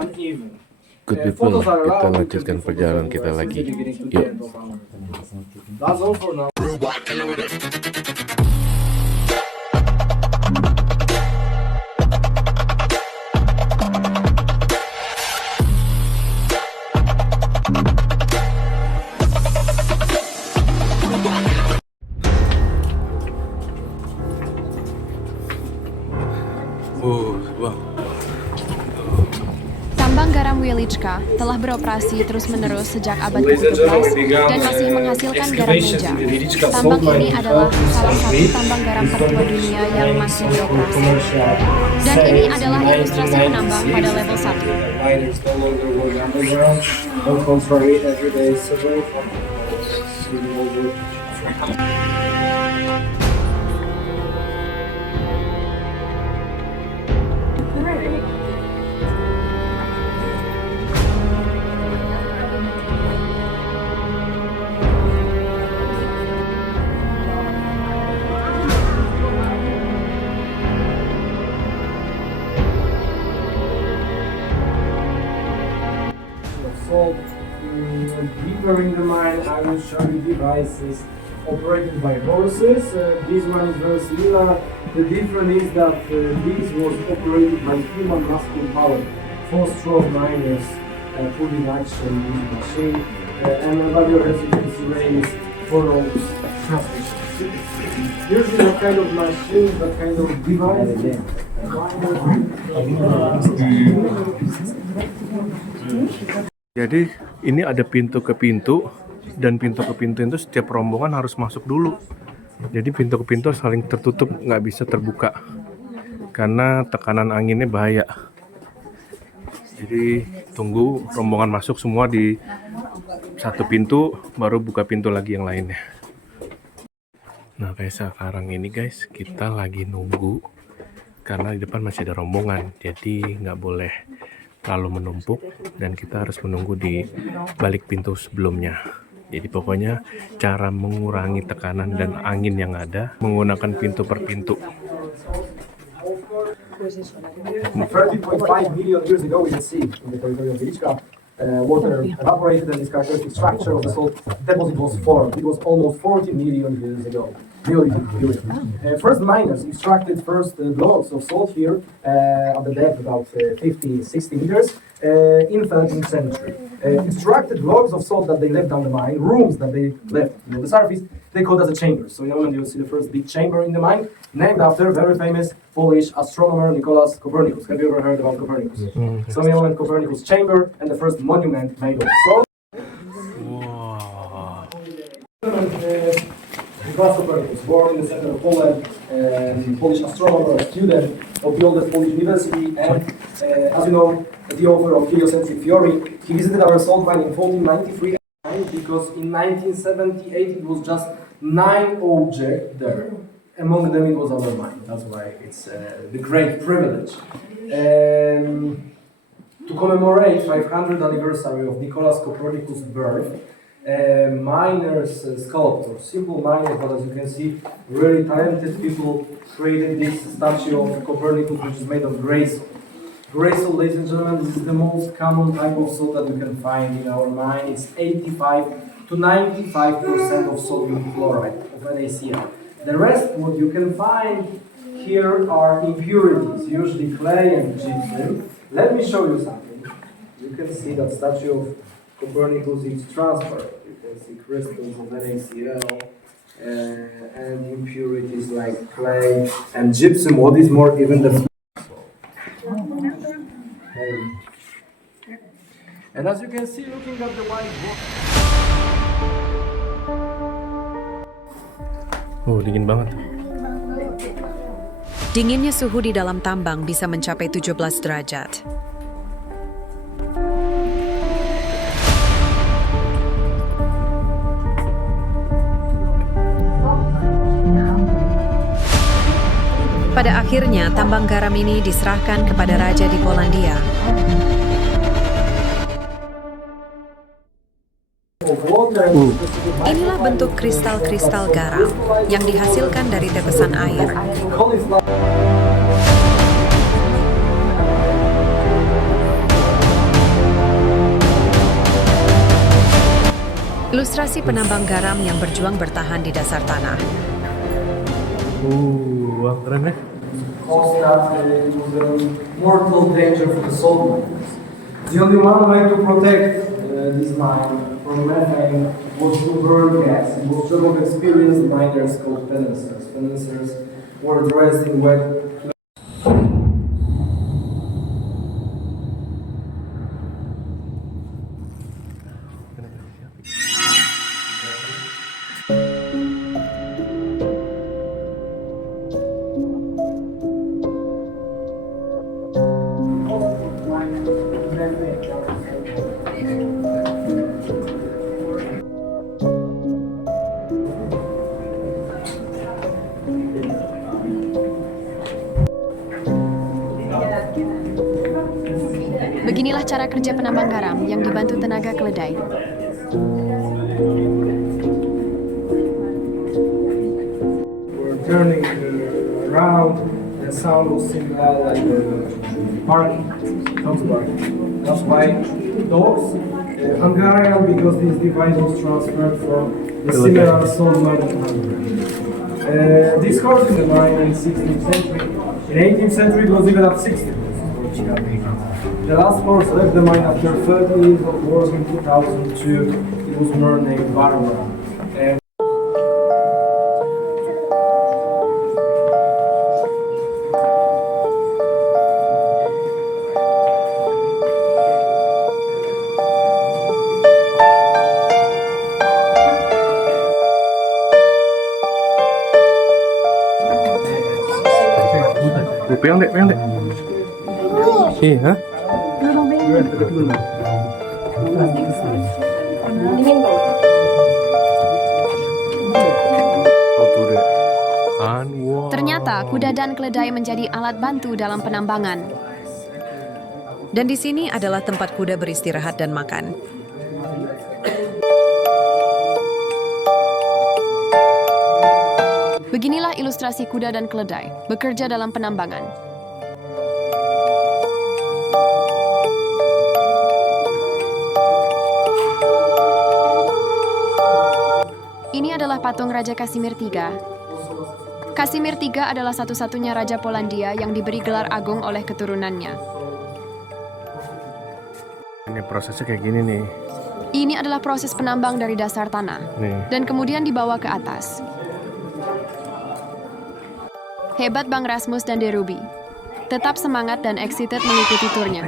uneven. Good people, kita lanjutkan perjalanan kita lagi. Yuk. That's all for now. Wow. Tambang garam Wieliczka telah beroperasi terus-menerus sejak abad ke-17 dan masih menghasilkan garam meja. Tambang ini adalah salah satu tambang garam tertua dunia yang masih beroperasi. Dan ini adalah ilustrasi penambang pada level 1. Salt. Deeper in the mine, I will show you devices operated by horses. This one is very similar. The difference is that this was operated by human muscle power. 4-stroke miners put in action this machine. And above your head you can see rails for ropes. Usually what kind of machine, what kind of device? Jadi ini ada pintu ke pintu, dan pintu ke pintu itu setiap rombongan harus masuk dulu. Jadi pintu ke pintu saling tertutup, nggak bisa terbuka karena tekanan anginnya bahaya. Jadi tunggu rombongan masuk semua di satu pintu, baru buka pintu lagi yang lainnya. Nah kayak sekarang ini guys, kita lagi nunggu karena di depan masih ada rombongan, jadi nggak boleh terlalu menumpuk dan kita harus menunggu di balik pintu sebelumnya. Jadi pokoknya cara mengurangi tekanan dan angin yang ada menggunakan pintu per pintu. 30.5 million years ago, we can see in the territory of Wieliczka, water evaporated and this characteristic structure of the salt deposit was formed. It was almost 40 million years ago. First miners extracted blocks of salt here at the depth about 50-60 meters in 13th century. Extracted blocks of salt that they left down the mine, rooms that they left on the surface, they called as a chamber. So when you see the first big chamber in the mine, named after very famous Polish astronomer Nicolaus Copernicus. Have you ever heard about Copernicus? So when Copernicus chamber and the first monument made of salt. Wow. Nicolaus Copernicus, born in the center of Poland, Polish astronomer, a student of the oldest Polish university, and as you know, the author of heliocentric theory. He visited our salt mine in 1493 because in 1978 it was just 9 objects there. Among them it was our mine. That's why it's the great privilege. To commemorate 500th anniversary of Nicolaus Copernicus' birth, miners, sculptors, simple miners, but as you can see, really talented people created this statue of Copernicus, which is made of gray salt. Gray salt, ladies and gentlemen, this is the most common type of salt that you can find in our mine. It's 85 to 95% of sodium chloride, of NaCl. The rest, what you can find here are impurities, usually clay and gypsum. Let me show you something. You can see that statue of Copernicus is transparent. You can see crystals of NaCl and impurities like clay and gypsum. What is more, even the and as you can see, looking at the white box. Oh, dingin banget. Dinginnya suhu di dalam tambang bisa mencapai 17 derajat. Pada akhirnya, tambang garam ini diserahkan kepada raja di Polandia. Inilah bentuk kristal-kristal garam yang dihasilkan dari tetesan air. ilustrasi penambang garam yang berjuang bertahan di dasar tanah. Wah, keren ya. Caused that it was a mortal danger for the salt miners. The only one way to protect this mine from methane was to burn gas. It was job of experienced miners called penencers. Penencers were dressed in wet. Beginilah cara kerja penambang garam yang dibantu tenaga keledai. We're turning around. The sound was similar like barking, dogs barking. That's why dogs, Hungarian, because this device was transferred from the similar salt mine in Hungary. This horse in the mine in 16th century. In 18th century, it was even up 60. The last horse left the mine after 30 years of work in 2002. It was more named Barbara. And Pegang dek, pegang dek. Iya. Ternyata kuda dan keledai menjadi alat bantu dalam penambangan. Dan di sini adalah tempat kuda beristirahat dan makan. Beginilah ilustrasi kuda dan keledai bekerja dalam penambangan. Ini adalah patung Raja Kasimir III. Kasimir III adalah satu-satunya raja Polandia yang diberi gelar agung oleh keturunannya. Ini prosesnya kayak gini nih. Ini adalah proses penambang dari dasar tanah dan kemudian dibawa ke atas. Hebat Bang Rasmus dan Deruby. Tetap semangat dan excited mengikuti turnya.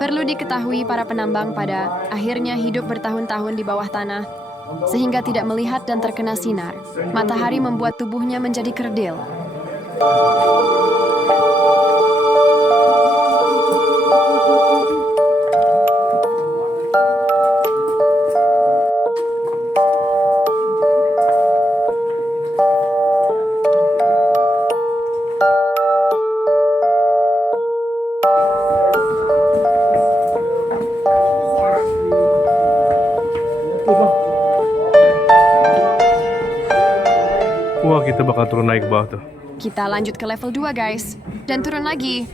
Perlu diketahui para penambang pada akhirnya hidup bertahun-tahun di bawah tanah, sehingga tidak melihat dan terkena sinar. Matahari membuat tubuhnya menjadi kerdil. Wah, kita bakal turun naik ke bawah tuh. Kita lanjut ke level 2 guys, dan turun lagi.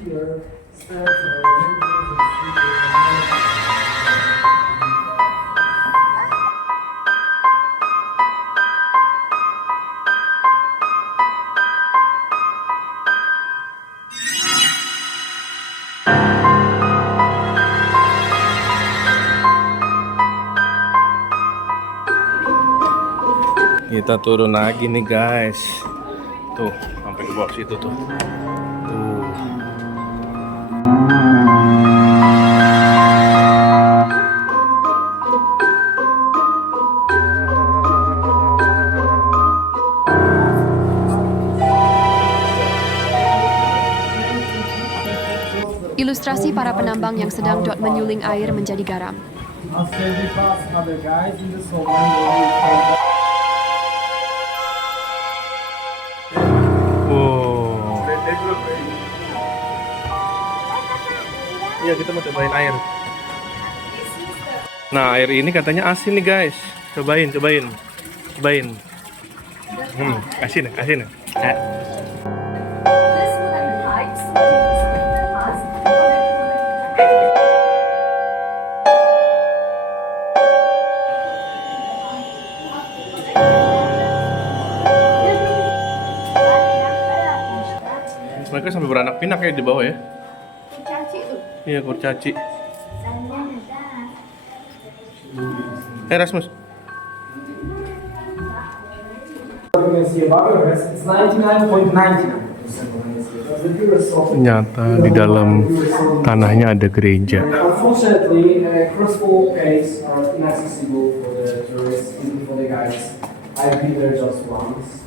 Kita turun lagi nih guys. Tuh, sampai ke bawah situ tuh. Tuh. Ilustrasi para penambang yang sedang menyuling air menjadi garam. Iya, kita mau cobain air. Nah, air ini katanya asin nih guys. Cobain. Asin. Mereka sampai beranak pinak ya di bawah ya. Caci tuh. Iya, kurcaci. Rasmus. You can see above your heads, it's 99.99%. Ternyata di dalam tanahnya ada gereja. Unfortunately, crossbow caves are inaccessible for the tourists, even for the guides. I've been there just once.